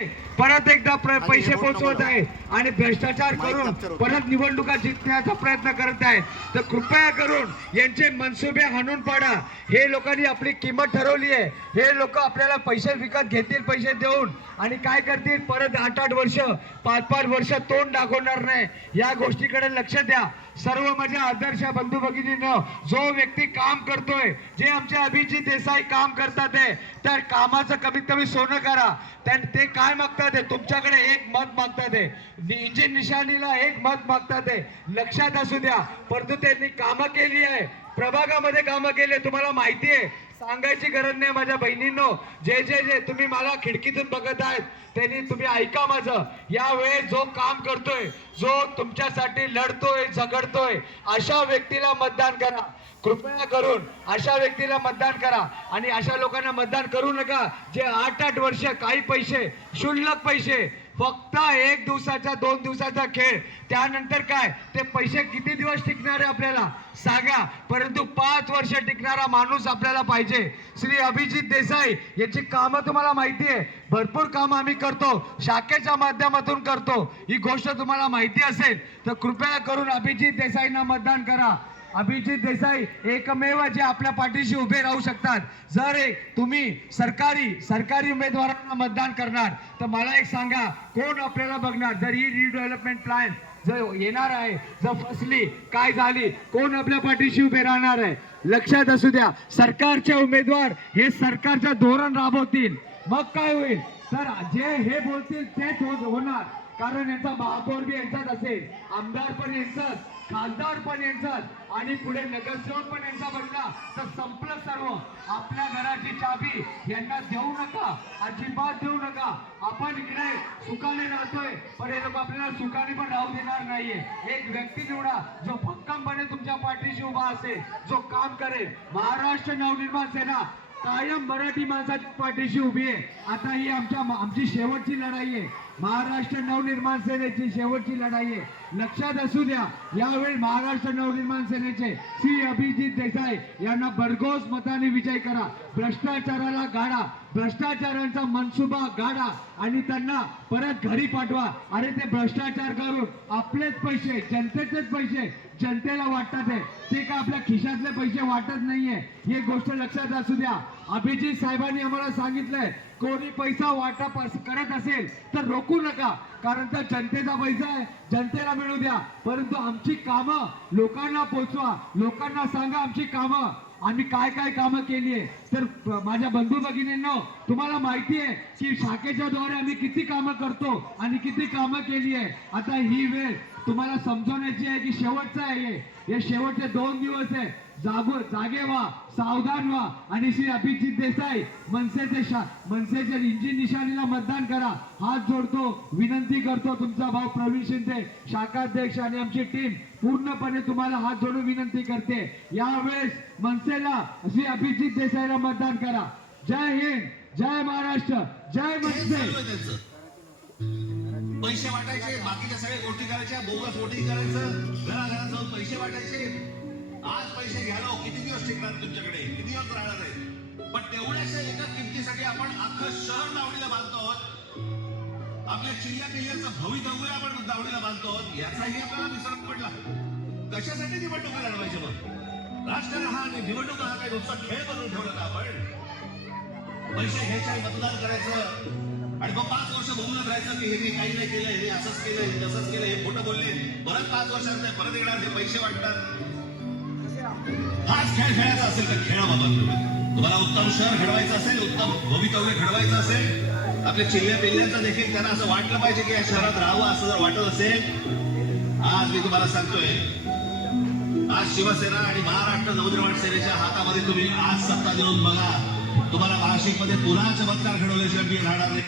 परत एकदा पैसे पोहोचवत आहे आणि भ्रष्टाचार करून परत निवडणुका जिंकण्याचा प्रयत्न करत आहेत. तर कृपया करून यांचे मनसुबे हाणून पाडा. हे लोकांनी आपली किंमत ठरवली आहे. हे लोक आपल्याला पैसे विकत घेतील, पैसे देऊन, आणि काय करतील, परत 8-8 वर्ष 5-5 वर्ष तोंड दाखवणार नाही. या गोष्टीकडे लक्ष द्या. सर्व माझ्या आदर्श बंधू भगिनींनो, जो व्यक्ती काम करतोय, जे आमचे अभिजित देसाई काम करतात आहे, तर कामाचं कमीत कमी सोनं करा. ते काय मागतात आहे, तुमच्याकडे एक मत मागतात आहे, इंजिन निशाणीला एक मत मागतात आहे. लक्षात असू द्या. परंतु त्यांनी कामं केली आहे, प्रभागामध्ये कामं केली, तुम्हाला माहिती आहे, सांगायची गरज नाही. माझ्या बहिणींनो, जे तुम्ही मला खिडकीतून बघत आहेत, त्यांनी तुम्ही ऐका माझं. यावेळेस जो काम करतोय, जो तुमच्यासाठी लढतोय, झगडतोय, अशा व्यक्तीला मतदान करा. कृपया करून अशा व्यक्तीला मतदान करा. आणि अशा लोकांना मतदान करू नका जे 8-8 वर्ष काही पैसे, क्षुल्लक पैसे, फक्त 1 दिवसाचा 2 दिवसाचा खेळ. त्यानंतर काय, ते पैसे किती दिवस टिकणार आहे आपल्याला सांगा. परंतु 5 वर्ष टिकणारा माणूस आपल्याला पाहिजे. श्री अभिजित देसाई याची कामं तुम्हाला माहिती आहे, भरपूर कामं आम्ही करतो, शाखेच्या माध्यमातून करतो. ही गोष्ट तुम्हाला माहिती असेल तर कृपया करून अभिजित देसाईंना मतदान करा. अभिजित देसाई एकमेव जे आपल्या पाठीशी उभे राहू शकतात. जर तुम्ही सरकारी उमेदवारांना मतदान करणार तर मला एक सांगा, कोण आपल्याला बघणार? जर ही रिडेव्हलपमेंट प्लॅन जर येणार आहे, जर फसली, काय झाली, कोण आपल्या पाठीशी उभे राहणार आहे? लक्षात असू द्या. सरकारचे उमेदवार हे सरकारचं धोरण राबवतील, मग काय होईल? तर जे हे बोलतील तेच होणार. कारण यांचा महापौर बी यांचाच असेल, आमदार पण यांचाच, खासदार पण यांचाच, आणि पुढे नगरसेवक पण यांचा बनला तर संपलं सर्व. आपल्या घराची चाबी यांना देऊ नका, अजिबात देऊ नका. आपण इकडे सुखाने राहतोय, पण हे लोक आपल्याला सुखाने पण राहू देणार नाहीये. एक व्यक्ती निवडा जो भक्कमपणे तुमच्या पाठीशी उभा असेल, जो काम करेल. महाराष्ट्र नवनिर्माण सेना कायम मराठी माणसाच्या पाठीशी उभी आहे. आता ही आमची शेवटची लढाई आहे. महाराष्ट्र नवनिर्माण सेनेची शेवटची लढाई आहे. लक्षात असू द्या. यावेळी महाराष्ट्र नवनिर्माण सेनेचे श्री अभिजित देसाई यांना भरघोस मताने विजय करा. भ्रष्टाचाराला गाडा, भ्रष्टाचारांचा मनसुबा गाडा आणि त्यांना परत घरी पाठवा. अरे ते भ्रष्टाचार करून आपलेच पैसे, जनतेचेच पैसे जनतेला वाटतात आहे, ते का आपल्या खिशातले पैसे वाटत नाहीये. ही गोष्ट लक्षात असू द्या. अभिजित साहेबांनी आम्हाला सांगितलंय, कोणी पैसा वाटप करत असेल तर रोखू नका, कारण तर जनतेचा पैसा आहे, जनतेला मिळू द्या. परंतु आमची कामं लोकांना पोचवा, लोकांना सांगा आमची कामं आम्ही काय काय कामं केली आहे. तर माझ्या बंधू भगिनींनो, तुम्हाला माहिती आहे की शाखेच्या द्वारे आम्ही किती कामं करतो आणि किती कामं केली आहे. आता ही वेळ तुम्हाला समजवण्याची आहे की शेवटचा आहे, हे शेवटचे 2 दिवस आहे. जागे व्हा, सावधान व्हा आणि श्री अभिजित देसाई मनसेच्या इंजिन निशाणीला मतदान करा. हात जोडतो, विनंती करतो. तुमचा भाऊ प्रवीण शिंदे, शाखाध्यक्ष, आणि आमची टीम पूर्णपणे तुम्हाला हात जोडून विनंती करते, यावेळेस मनसेला, श्री अभिजित देसाईला मतदान करा. जय हिंद, जय महाराष्ट्र, जय मनसे. पैसे वाटायचे, बाकीच्या सगळ्या गोष्टी करायच्या, बोगस वोटिंग करायचं, घराघरात जाऊन पैसे वाटायचे. आज पैसे घ्यायला किती दिवस टिकणार तुमच्याकडे, किती दिवस राहणार आहे? पण तेवढ्याशा एका किमतीसाठी आपण अख्खं शहर दावडीला बांधतो आहोत. आपल्या चिल्ल्या भवितव्य आपण दावडीला बांधतो आहोत. याचाही आपल्याला विसर पडला. कशासाठी निवडणुका लढवायच्या? मग राजकारण हा निवडणुका हा काही रोजचा खेळ बनवून ठेवला का आपण? पैसे घ्यायचे, मतदान करायचं आणि मग 5 वर्ष बोलत राहायचं की हे काही नाही केलं, हे असंच केलं, हे तसंच केलं, हे खोटं बोलले. परत 5 वर्षानंतर परत येणार, हे पैसे वाटतात. हाच खेळ खेळायचा असेल तर खेळा बाबा. तुम्हाला उत्तम शहर घडवायचं असेल, उत्तम भवितव्य घडवायचं असेल, आपल्या चिल्ल्या पिल्ल्यांचं देखील त्यांना असं वाटलं पाहिजे की या शहरात राहावं, असं जर वाटत असेल, आज मी तुम्हाला सांगतोय, आज शिवसेना आणि महाराष्ट्र नवनिर्माण सेनेच्या हातामध्ये तुम्ही आज सत्ता देऊन बघा. तुम्हाला नाशिकमध्ये पुन्हा चमत्कार घडवल्याशिवाय मी राहणार नाही.